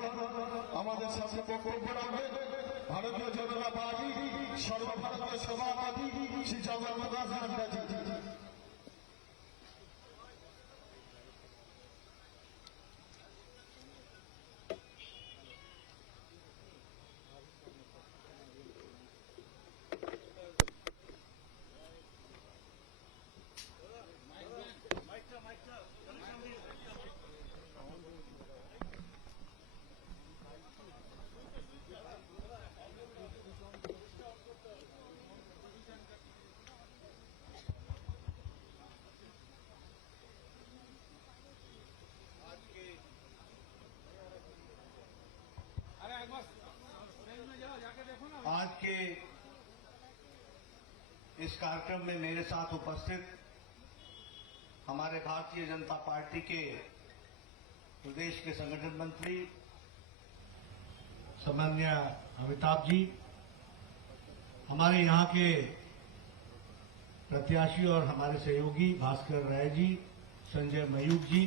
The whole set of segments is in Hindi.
আমাদের সামনে বক্তব্য রাখবেন ভারতীয় জনতা পার্টি সর্বভারতীয় সভাপতি শ্রী জগন্নাথ নাড্ডাজি। आज के इस कार्यक्रम में मेरे साथ उपस्थित हमारे भारतीय जनता पार्टी के प्रदेश के संगठन मंत्री सम्माननीय अमिताभ जी, हमारे यहाँ के प्रत्याशी और हमारे सहयोगी भास्कर राय जी, संजय मयूख जी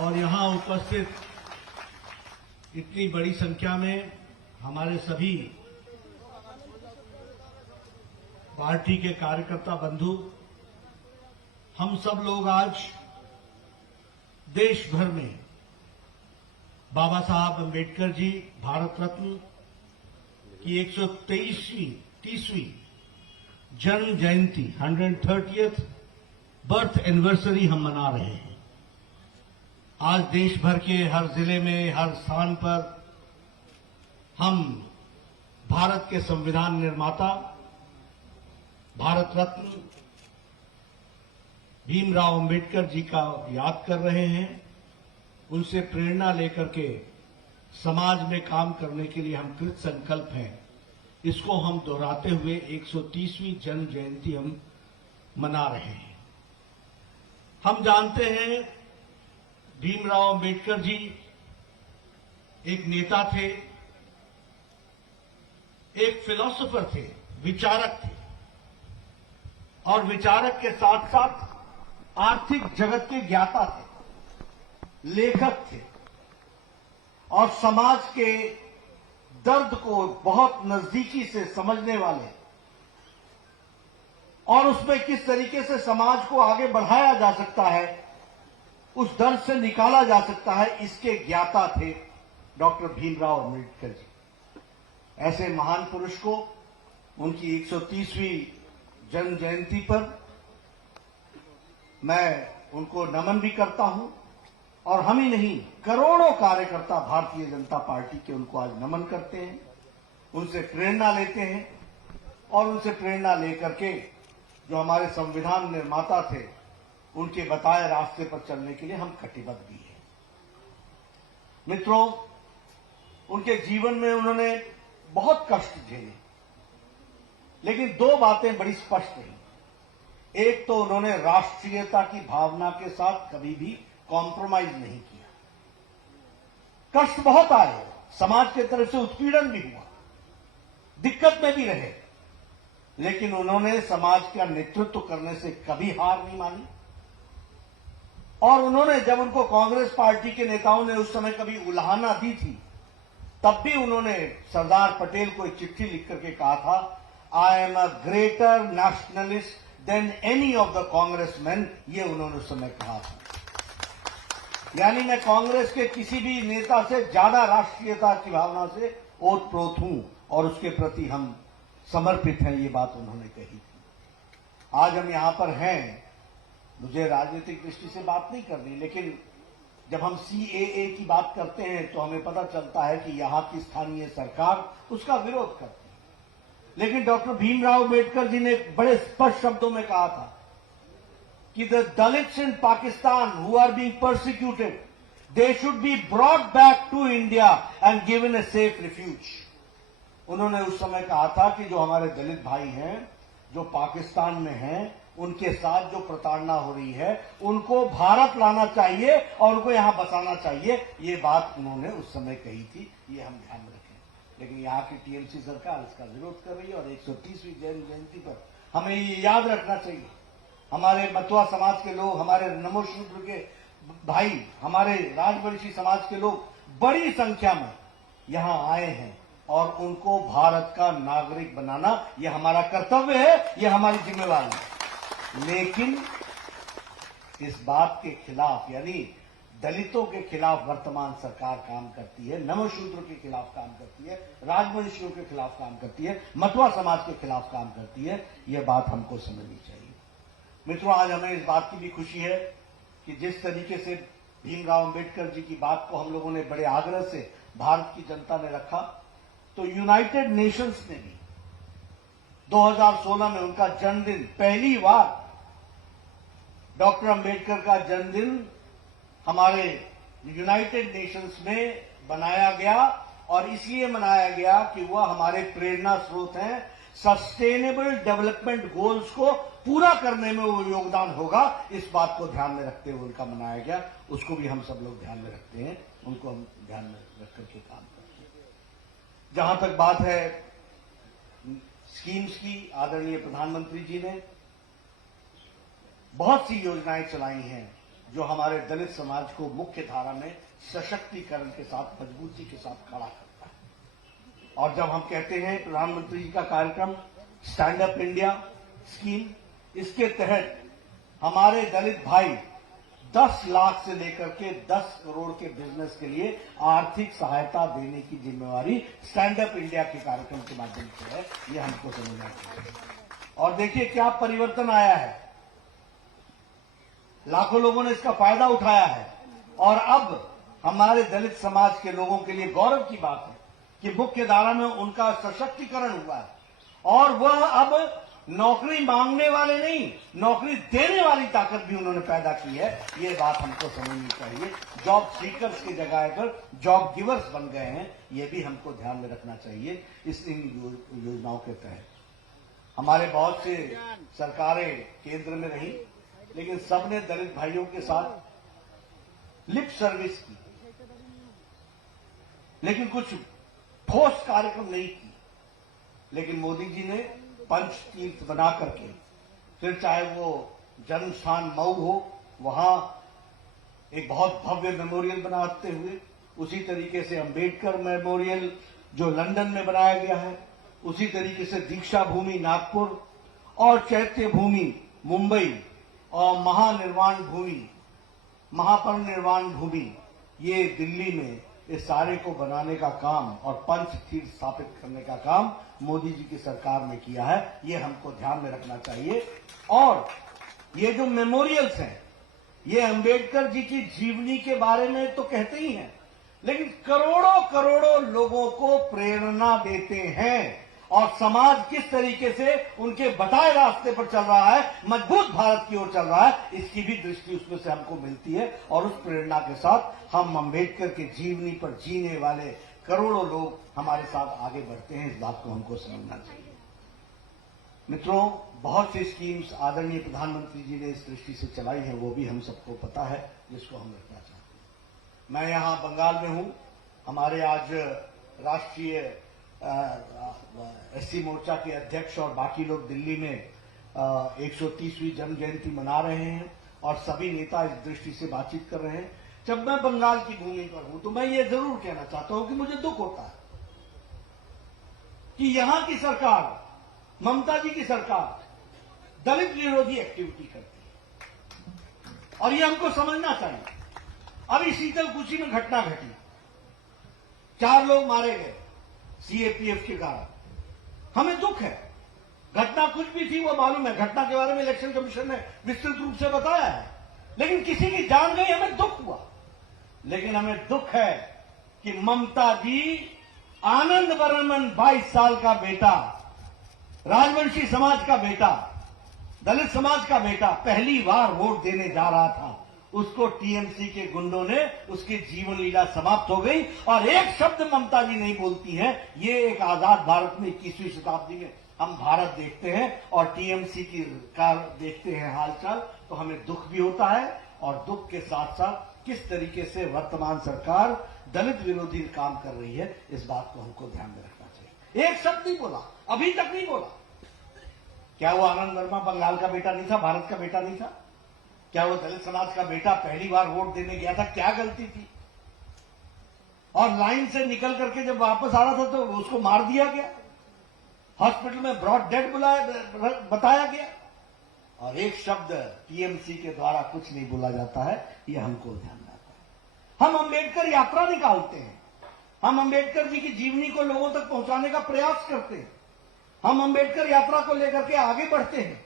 और यहाँ उपस्थित इतनी बड़ी संख्या में हमारे सभी पार्टी के कार्यकर्ता बंधु, हम सब लोग आज देश भर में बाबा साहब अम्बेडकर जी भारत रत्न की 130वीं जन्म जयंती 130th बर्थ एनिवर्सरी हम मना रहे हैं। आज देश भर के हर जिले में, हर स्थान पर हम भारत के संविधान निर्माता भारत रत्न भीमराव अंबेडकर जी का याद कर रहे हैं। उनसे प्रेरणा लेकर के समाज में काम करने के लिए हम कृत संकल्प हैं। इसको हम दोहराते हुए 130वीं जन्म जयंती हम मना रहे हैं। हम जानते हैं भीमराव अंबेडकर जी एक नेता थे, एक फिलोसोफर थे, विचारक थे और विचारक के साथ साथ आर्थिक जगत के ज्ञाता थे, लेखक थे और समाज के दर्द को बहुत नजदीकी से समझने वाले और उसमें किस तरीके से समाज को आगे बढ़ाया जा सकता है, उस दर्द से निकाला जा सकता है, इसके ज्ञाता थे डॉक्टर भीमराव अंबेडकर जी। ऐसे महान पुरुष को उनकी 130वीं जन्म जयंती पर मैं उनको नमन भी करता हूं और हम ही नहीं, करोड़ों कार्यकर्ता भारतीय जनता पार्टी के उनको आज नमन करते हैं, उनसे प्रेरणा लेते हैं और उनसे प्रेरणा लेकर के जो हमारे संविधान निर्माता थे उनके बताए रास्ते पर चलने के लिए हम कटिबद्ध भी हैं। मित्रों, उनके जीवन में उन्होंने बहुत कष्ट झेले, लेकिन दो बातें बड़ी स्पष्ट रही। एक तो उन्होंने राष्ट्रीयता की भावना के साथ कभी भी कॉम्प्रोमाइज नहीं किया। कष्ट बहुत आए, समाज की तरफ से उत्पीड़न भी हुआ, दिक्कत में भी रहे, लेकिन उन्होंने समाज का नेतृत्व करने से कभी हार नहीं मानी। और उन्होंने जब उनको कांग्रेस पार्टी के नेताओं ने उस समय कभी उलाहना दी थी, तब भी उन्होंने सरदार पटेल को एक चिट्ठी लिख करके कहा था, I am a greater nationalist than any of the congressman, ये उन्होंने उस समय कहा था। यानी मैं कांग्रेस के किसी भी नेता से ज्यादा राष्ट्रीयता की भावना से ओतप्रोत हूं और उसके प्रति हम समर्पित हैं, ये बात उन्होंने कही थी। आज हम यहां पर हैं, मुझे राजनीतिक दृष्टि से बात नहीं करनी, लेकिन जब हम CAA की बात करते हैं तो हमें पता चलता है कि यहां की स्थानीय सरकार उसका विरोध करती है। लेकिन डॉक्टर भीमराव अंबेडकर जी ने बड़े स्पष्ट शब्दों में कहा था कि the Dalits in Pakistan who are being persecuted, they should be brought back to India and given a safe refuge. उन्होंने उस समय कहा था कि जो हमारे दलित भाई हैं, जो पाकिस्तान में हैं, उनके साथ जो प्रताड़ना हो रही है, उनको भारत लाना चाहिए और उनको यहां बसाना चाहिए। ये बात उन्होंने उस समय कही थी, ये हम ध्यान रखें। लेकिन यहाँ की TMC सरकार इसका विरोध कर रही है और 130वीं जन्म जयंती पर हमें ये याद रखना चाहिए, हमारे मतुआ समाज के लोग, हमारे नमो शूद्र के भाई, हमारे राजवंशी समाज के लोग बड़ी संख्या में यहां आए हैं और उनको भारत का नागरिक बनाना यह हमारा कर्तव्य है, यह हमारी जिम्मेवारी है। लेकिन इस बात के खिलाफ, यानी दलितों के खिलाफ वर्तमान सरकार काम करती है, नमशूद्र के खिलाफ काम करती है, राजवंशियों के खिलाफ काम करती है, मतवा समाज के खिलाफ काम करती है। यह बात हमको समझनी चाहिए। मित्रों, आज हमें इस बात की भी खुशी है कि जिस तरीके से भीमराव अंबेडकर जी की बात को हम लोगों ने बड़े आग्रह से भारत की जनता ने रखा, तो यूनाइटेड नेशंस ने भी 2016 में उनका जन्मदिन, पहली बार डॉक्टर अंबेडकर का जन्मदिन हमारे यूनाइटेड नेशंस में बनाया गया, और इसलिए मनाया गया कि वह हमारे प्रेरणा स्रोत हैं। सस्टेनेबल डेवलपमेंट गोल्स को पूरा करने में वो योगदान होगा, इस बात को ध्यान में रखते हुए उनका मनाया गया। उसको भी हम सब लोग ध्यान में रखते हैं, उनको हम ध्यान में रख करके काम करते हैं। जहां तक बात है स्कीम्स की, आदरणीय प्रधानमंत्री जी ने बहुत सी योजनाएं चलाई हैं जो हमारे दलित समाज को मुख्य धारा में सशक्तिकरण के साथ, मजबूती के साथ खड़ा करता है। और जब हम कहते हैं प्रधानमंत्री जी का कार्यक्रम स्टैंड अप इंडिया स्कीम, इसके तहत हमारे दलित भाई 10 लाख से लेकर के 10 करोड़ के बिजनेस के लिए आर्थिक सहायता देने की जिम्मेवारी स्टैंड अप इंडिया के कार्यक्रम के माध्यम से है। यह हमको समझना चाहिए। और देखिए क्या परिवर्तन आया है, लाखों लोगों ने इसका फायदा उठाया है। और अब हमारे दलित समाज के लोगों के लिए गौरव की बात है कि मुख्य धारा में उनका सशक्तिकरण हुआ है, और वह अब नौकरी मांगने वाले नहीं, नौकरी देने वाली ताकत भी उन्होंने पैदा की है। ये बात हमको समझनी चाहिए। जॉब सीकर्स की जगह पर जॉब गिवर्स बन गए हैं, ये भी हमको ध्यान में रखना चाहिए। इन योजनाओं के तहत हमारे बहुत से सरकारें केंद्र में रही, लेकिन सबने दलित भाइयों के साथ लिप सर्विस की, लेकिन कुछ ठोस कार्यक्रम नहीं की। लेकिन मोदी जी ने पंच तीर्थ बना करके, फिर चाहे वो जन्म स्थान मऊ हो, वहां एक बहुत भव्य मेमोरियल बनाते हुए, उसी तरीके से अंबेडकर मेमोरियल जो लंदन में बनाया गया है, उसी तरीके से दीक्षा भूमि नागपुर और चैत्य भूमि मुंबई और महापरिनिर्वाण भूमि ये दिल्ली में, इस सारे को बनाने का काम और पंच तीर्थ स्थापित करने का काम मोदी जी की सरकार ने किया है। ये हमको ध्यान में रखना चाहिए। और ये जो मेमोरियल्स हैं, ये अंबेडकर जी की जीवनी के बारे में तो कहते ही हैं, लेकिन करोड़ों करोड़ों लोगों को प्रेरणा देते हैं, और समाज किस तरीके से उनके बताए रास्ते पर चल रहा है, मजबूत भारत की ओर चल रहा है, इसकी भी दृष्टि उसमें से हमको मिलती है। और उस प्रेरणा के साथ हम अंबेडकर की जीवनी पर जीने वाले करोड़ों लोग हमारे साथ आगे बढ़ते हैं। इस बात को हमको समझना चाहिए। मित्रों, बहुत सी स्कीम्स आदरणीय प्रधानमंत्री जी ने इस दृष्टि से चलाई है, वो भी हम सबको पता है, जिसको हम रखना चाहते हैं। मैं यहां बंगाल में हूं। हमारे आज राष्ट्रीय एससी मोर्चा के अध्यक्ष और बाकी लोग दिल्ली में 130वीं जन्म जयंती मना रहे हैं, और सभी नेता इस दृष्टि से बातचीत कर रहे हैं। जब मैं बंगाल की भूमि पर हूं, तो मैं ये जरूर कहना चाहता हूं कि मुझे दुख होता है कि यहां की सरकार, ममता जी की सरकार, दलित विरोधी एक्टिविटी करती है, और ये हमको समझना चाहिए। अभी शीतलकुची में घटना घटी, 4 लोग मारे गए सीएपीएफ के कारण। हमें दुख है। घटना कुछ भी थी वो मालूम है, घटना के बारे में इलेक्शन कमीशन ने विस्तृत रूप से बताया है, लेकिन किसी की जान गई, हमें दुख हुआ। लेकिन हमें दुख है कि ममता जी, आनंद बर्मन 22 साल का बेटा, राजवंशी समाज का बेटा, दलित समाज का बेटा, पहली बार वोट देने जा रहा था, उसको टीएमसी के गुंडों ने, उसकी जीवन लीला समाप्त हो गई, और एक शब्द ममता जी नहीं बोलती हैं। ये एक आजाद भारत में 21वीं शताब्दी में हम भारत देखते हैं और टीएमसी की कार देखते हैं हालचाल, तो हमें दुख भी होता है। और दुख के साथ साथ किस तरीके से वर्तमान सरकार दलित विरोधी काम कर रही है, इस बात को हमको ध्यान में रखना चाहिए। एक शब्द नहीं बोला, अभी तक नहीं बोला। क्या वो आनंद वर्मा बंगाल का बेटा नहीं था, भारत का बेटा नहीं था? क्या वो दलित समाज का बेटा पहली बार वोट देने गया था? क्या गलती थी? और लाइन से निकल करके जब वापस आ रहा था तो उसको मार दिया गया, हॉस्पिटल में ब्रॉड डेड बताया गया। और एक शब्द टीएमसी के द्वारा कुछ नहीं बोला जाता है, ये हमको ध्यान आता है। हम अंबेडकर यात्रा निकालते हैं, हम अंबेडकर जी की जीवनी को लोगों तक पहुंचाने का प्रयास करते हैं, हम अंबेडकर यात्रा को लेकर के आगे बढ़ते हैं,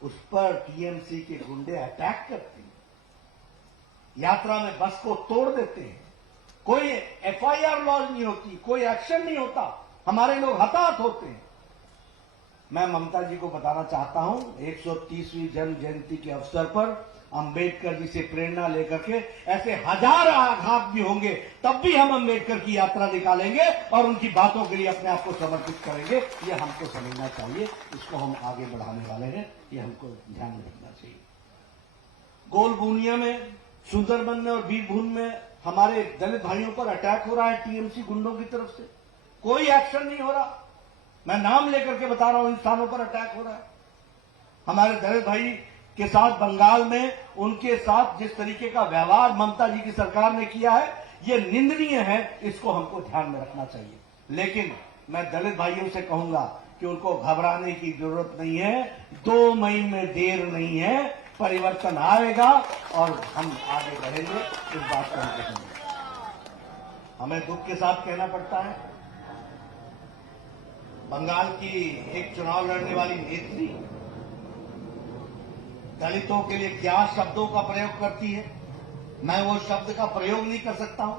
उस पर टीएमसी के गुंडे अटैक करते हैं, यात्रा में बस को तोड़ देते हैं, कोई एफआईआर लॉन्च नहीं होती, कोई एक्शन नहीं होता, हमारे लोग हताहत होते हैं। मैं ममता जी को बताना चाहता हूं, 130वीं जन्म जयंती के अवसर पर अंबेडकर जी से प्रेरणा लेकर के ऐसे हजार आघात भी होंगे, तब भी हम अंबेडकर की यात्रा निकालेंगे और उनकी बातों के लिए अपने आप को समर्पित करेंगे। ये हमको समझना चाहिए, इसको हम आगे बढ़ाने वाले हैं, ये हमको ध्यान में रखना चाहिए। गोलबुनिया में, सुंदरबन में और बीरभूम में हमारे दलित भाइयों पर अटैक हो रहा है टीएमसी गुंडों की तरफ से, कोई एक्शन नहीं हो रहा। मैं नाम लेकर के बता रहा हूं, इन स्थानों पर अटैक हो रहा है। हमारे दलित भाई के साथ बंगाल में उनके साथ जिस तरीके का व्यवहार ममता जी की सरकार ने किया है, ये निंदनीय है, इसको हमको ध्यान में रखना चाहिए। लेकिन मैं दलित भाइयों से कहूंगा कि उनको घबराने की जरूरत नहीं है, 2 मई में देर नहीं है, परिवर्तन आएगा और हम आगे बढ़ेंगे। इस बात को हम कहेंगे। हमें दुख के साथ कहना पड़ता है, बंगाल की एक चुनाव लड़ने वाली नेत्री दलितों के लिए क्या शब्दों का प्रयोग करती है, मैं वो शब्द का प्रयोग नहीं कर सकता हूं।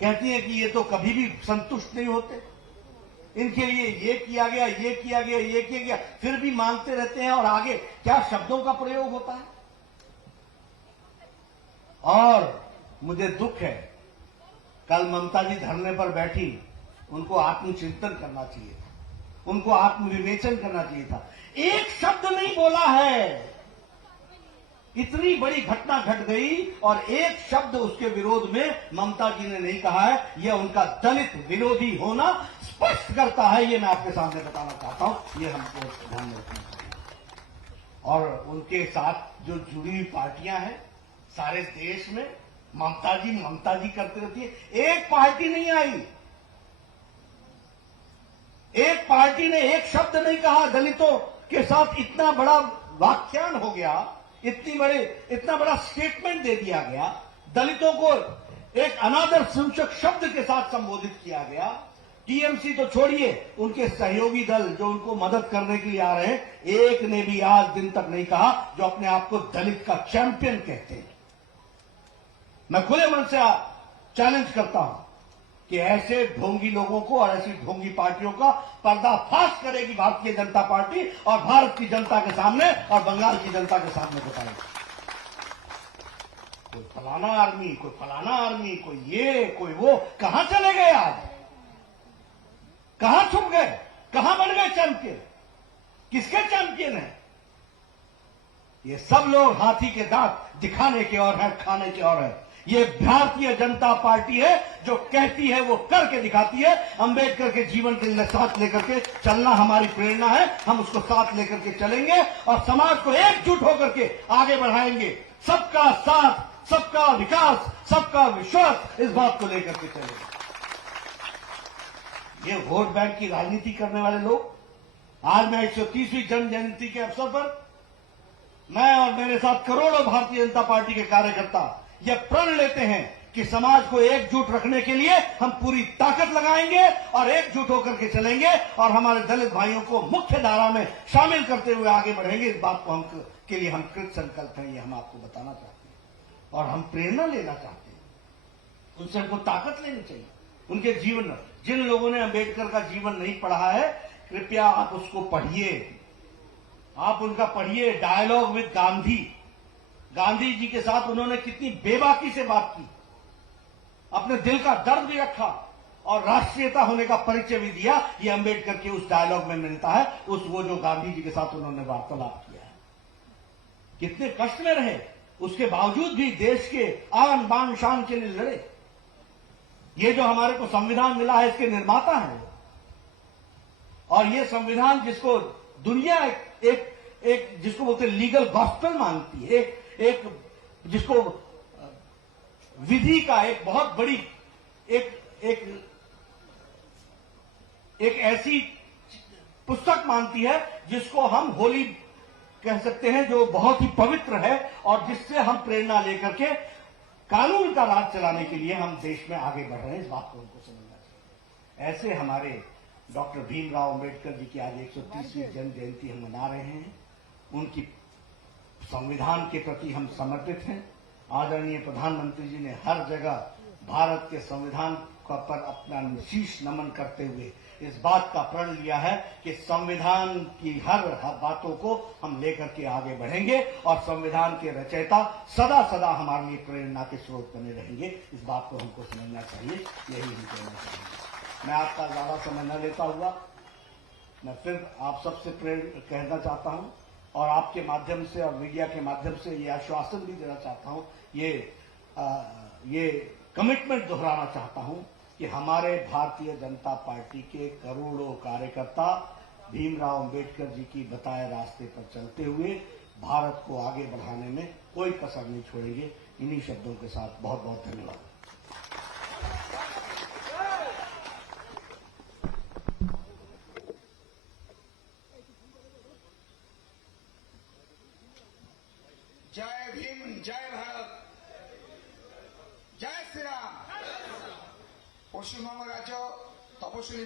कहती है कि ये तो कभी भी संतुष्ट नहीं होते, इनके लिए ये किया गया, ये किया गया, ये किया गया, फिर भी मांगते रहते हैं और आगे क्या शब्दों का प्रयोग होता है। और मुझे दुख है, कल ममता जी धरने पर बैठी, उनको आत्मचिंतन करना चाहिए था, उनको आत्मविवेचन करना चाहिए था। एक शब्द नहीं बोला है, इतनी बड़ी घटना घट गई और एक शब्द उसके विरोध में ममता जी ने नहीं कहा है। यह उनका दलित विरोधी होना स्पष्ट करता है, ये मैं आपके सामने बताना चाहता हूं, ये हमको ध्यान में रखना चाहिए। और उनके साथ जो जुड़ी हुई पार्टियां हैं सारे देश में, ममता जी करती रहती है। एक पार्टी नहीं आई, एक पार्टी ने एक शब्द नहीं कहा। दलितों के साथ इतना बड़ा व्याख्यान हो गया, इतना बड़ा स्टेटमेंट दे दिया गया, दलितों को एक अनादर सूचक शब्द के साथ संबोधित किया गया। टीएमसी तो छोड़िए, उनके सहयोगी दल जो उनको मदद करने के लिए आ रहे हैं, एक ने भी आज दिन तक नहीं कहा, जो अपने आप को दलित का चैंपियन कहते हैं। मैं खुले मन से चैलेंज करता हूं कि ऐसे ढोंगी लोगों को और ऐसी ढोंगी पार्टियों का पर्दाफाश करेगी भारतीय जनता पार्टी और भारत की जनता के सामने और बंगाल की जनता के सामने बताएगी। कोई फलाना आर्मी, कोई फलाना आर्मी, कोई ये, कोई वो, कहां चले गए आज? कहां छुप गए? कहां बन गए चैंपियन? किसके चैंपियन है? ये सब लोग हाथी के दांत दिखाने के और है, खाने के और है। ये भारतीय जनता पार्टी है जो कहती है वो करके दिखाती है। अंबेडकर के जीवन के साथ लेकर के चलना हमारी प्रेरणा है, हम उसको साथ लेकर के चलेंगे और समाज को एकजुट होकर के आगे बढ़ाएंगे। सबका साथ, सबका विकास, सबका विश्वास, इस बात को लेकर के चलेंगे। ये वोट बैंक की राजनीति करने वाले लोग, आज मैं 130वीं जन्म जयंती के अवसर पर मैं और मेरे साथ करोड़ों भारतीय जनता पार्टी के कार्यकर्ता यह प्रण लेते हैं कि समाज को एकजुट रखने के लिए हम पूरी ताकत लगाएंगे और एकजुट होकर के चलेंगे और हमारे दलित भाइयों को मुख्य धारा में शामिल करते हुए आगे बढ़ेंगे। इस बात को हम के लिए हम कृत संकल्प हैं, ये हम आपको बताना चाहते हैं और हम प्रेरणा लेना चाहते हैं। उनसे हमको ताकत लेनी चाहिए। उनके जीवन, जिन लोगों ने अंबेडकर का जीवन नहीं पढ़ा है, कृपया आप उसको पढ़िए, आप उनका पढ़िए। डायलॉग विद गांधी, गांधी जी के साथ उन्होंने कितनी बेबाकी से बात की, अपने दिल का दर्द भी रखा और राष्ट्रीयता होने का परिचय भी दिया। ये अंबेडकर के उस डायलॉग में मिलता है, वो जो गांधी जी के साथ उन्होंने वार्तालाप किया है। कितने कष्ट में रहे, उसके बावजूद भी देश के आन बान शान के लिए लड़े। ये जो हमारे को संविधान मिला है, इसके निर्माता हैं और ये संविधान जिसको दुनिया एक जिसको बोलते लीगल गॉस्पेल मानती है, एक जिसको विधि का एक बहुत बड़ी एक ऐसी पुस्तक मानती है जिसको हम होली कह सकते हैं, जो बहुत ही पवित्र है और जिससे हम प्रेरणा लेकर के कानून का राज चलाने के लिए हम देश में आगे बढ़ रहे हैं। इस बात को हमको समझना चाहिए। ऐसे हमारे डॉक्टर भीमराव अंबेडकर जी की आज 130वीं जन्म जयंती हम मना रहे हैं। उनकी संविधान के प्रति हम समर्पित हैं। आदरणीय प्रधानमंत्री जी ने हर जगह भारत के संविधान पर अपना शीश नमन करते हुए इस बात का प्रण लिया है कि संविधान की हर बातों को हम लेकर के आगे बढ़ेंगे और संविधान के रचयिता सदा सदा हमारे लिए प्रेरणा के स्रोत बने रहेंगे। इस बात को हमको समझना चाहिए, यही हम कहना चाहिए। मैं आपका ज्यादा समय न लेता हुआ मैं फिर आप सबसे कहना चाहता हूं और आपके माध्यम से और मीडिया के माध्यम से ये आश्वासन भी देना चाहता हूं, ये कमिटमेंट दोहराना चाहता हूं कि हमारे भारतीय जनता पार्टी के करोड़ों कार्यकर्ता भीमराव अंबेडकर जी की बताए रास्ते पर चलते हुए भारत को आगे बढ़ाने में कोई कसर नहीं छोड़ेंगे। इन्हीं शब्दों के साथ बहुत बहुत धन्यवाद। जय भीम, जय भारत, जय श्री राम। পশ্চিমবঙ্গ রাজ্য তপশিলি